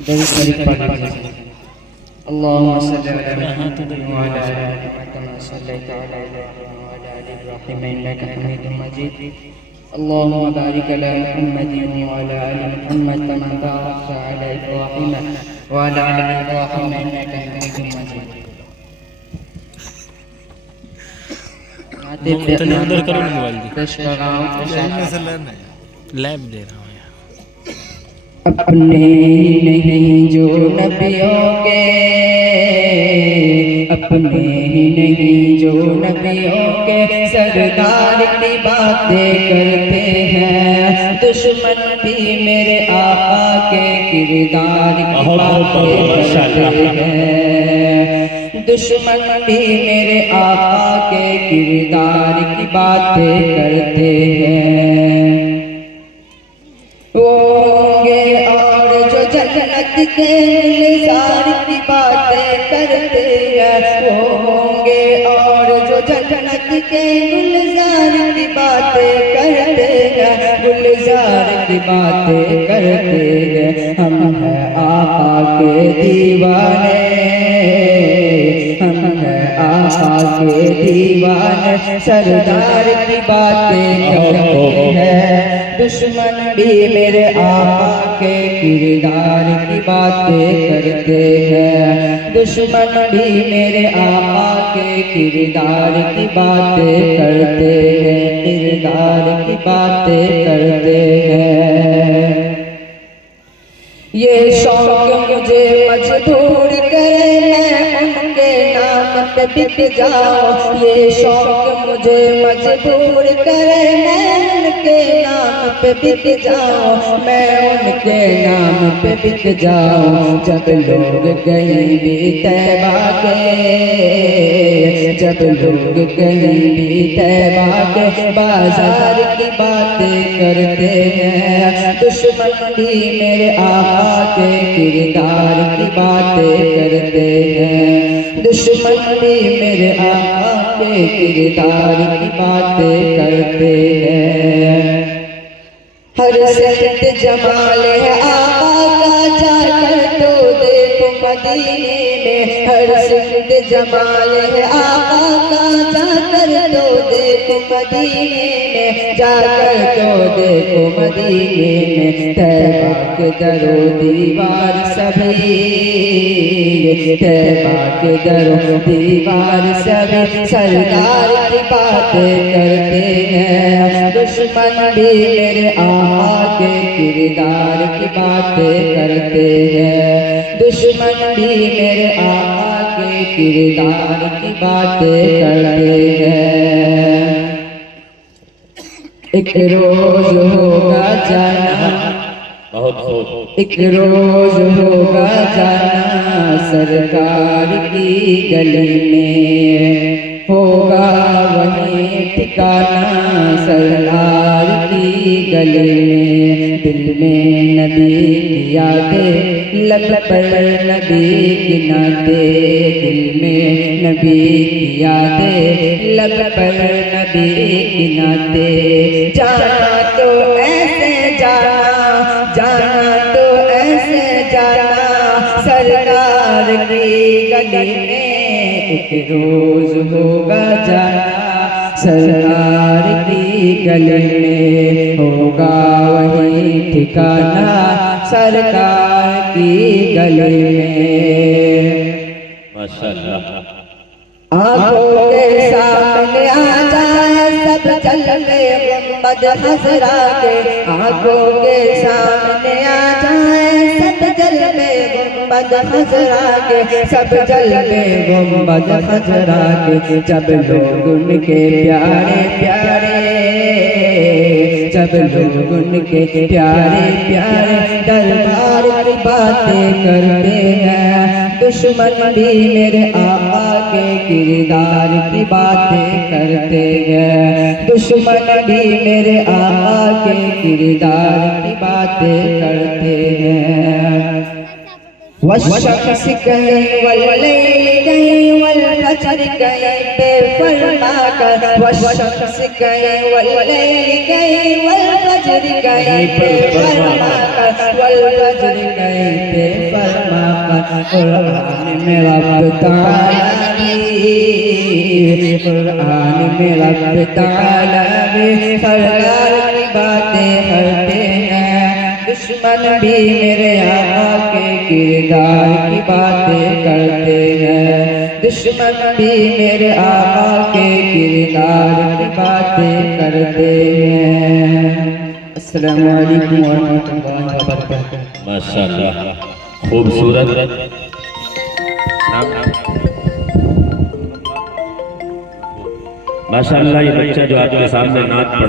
दरूद शरीफ पढ़ना। अल्लाहुम्मा सल्लि अला मुहम्मद व अला आलि मुहम्मद कमा सल्लैता अला इब्राहीम व अला आलि इब्राहीम इन्नका हमीदुम मजीद। अल्लाहुम्मा बारिक अला मुहम्मद व अला आलि मुहम्मद कमा बारकता अला इब्राहीम व अला आलि इब्राहीम इन्नका हमीदुम मजीद। उधर करो मोबाइल दी लैब दे रहा हूँ यार। अपने ही नहीं जो नबियों के, अपने ही नहीं जो नबियों के सरदार की बातें करते हैं। दुश्मन भी मेरे आका के किरदार की बातें करते हैं। दुश्मन भी मेरे आका के किरदार की बातें करते हैं। वो होंगे और जो जन्नत के गुलजार की बातें करते हैं। वो होंगे और जो जन्नत के गुलजार की बातें करते हैं, गुलजार की बातें करते हैं। हम हैं आका के दीवाने, हम हैं आका के दीवाने, सरदार की बातें करते हैं। दुश्मन भी मेरे आका के किरदार की बातें करते हैं। दुश्मन भी मेरे आका के किरदार की बातें करते हैं, किरदार की बातें करते हैं। ये शौक मुझे मजबूर करे मैं उनके नाम पे बिक जाऊं। ये शौक मुझे मजबूर करे मैं उनके नाम पे बिक जाऊं, मैं उनके नाम पे बिक जाऊं। जब लोग कहीं भी तैबा के, जब लोग कहीं भी तैबा के बाजार की बातें करते हैं। दुश्मन भी मेरे आका के किरदार की बातें करते हैं। दुश्मन भी मेरे आका के किरदार की बातें करते हैं। हर सिफ्त जमाल है आका का जाकर तो देखो मदीने में। हर सिफ्त जमाल है आका का जाकर तो देखो मदीने में, जाकर तो देखो मदीने में। तैबा के दरो दीवार सभी, तैबा के दरो दीवार सभी सरदार की बातें करते हैं। दुश्मन भी मेरे आका के किरदार की बातें करते हैं। दुश्मन भी मेरे आका के किरदार की बातें करते हैं। एक रोज होगा जाना, एक रोज होगा जाना सरकार की गली में। होगा वहीं ठिकाना सरदार की गली में। दिल में नबी की यादें, लब पर नबी की नाते। दिल में नबी की यादें, लब पर नबी की नाते। जाना तो ऐसे जाना, जाना तो ऐसे जाना सरकार की गली में। एक रोज होगा जाना सरकार की गली में। होगा वही ठिकाना सरकार की गली में। माशाअल्लाह। आंखों के सामने आ जाए सब जलवे गुंबद खजरा के। आंखों के सामने आ जाए सब जलवे गुंबद खजरा के, सब जलवे गुंबद खजरा के। जब लोग उनके प्यारे प्यारे, जब लोग उनके प्यारे प्यारे दरबार की बातें करते हैं। दुश्मन भी मेरे आका के किरदार की बातें करते हैं। दुश्मन भी मेरे आका के किरदार की बातें करते हैं। वशख्स कहीं वल्लैल कहीं वल्फज्र कहीं बेफरमा कर। वशख्स कहीं वल्लैल कहीं वल्फज्र कहीं बेफरमा कर। वल्फज्र कहीं बेफरमा कुरान में रब ताला भी, कुरान में रब ताला भी सरकार की बातें करते हैं। दुश्मन भी मेरे आका के किरदार की बातें करते हैं, दुश्मन भी मेरे आका के किरदार की बातें करते हैं। अस्सलामु अलैकुम व रहमतुल्लाहि व बरकातुहू। माशाल्लाह खूबसूरत माशाल्लाह। ये बच्चा जो आपके सामने नात पढ़ा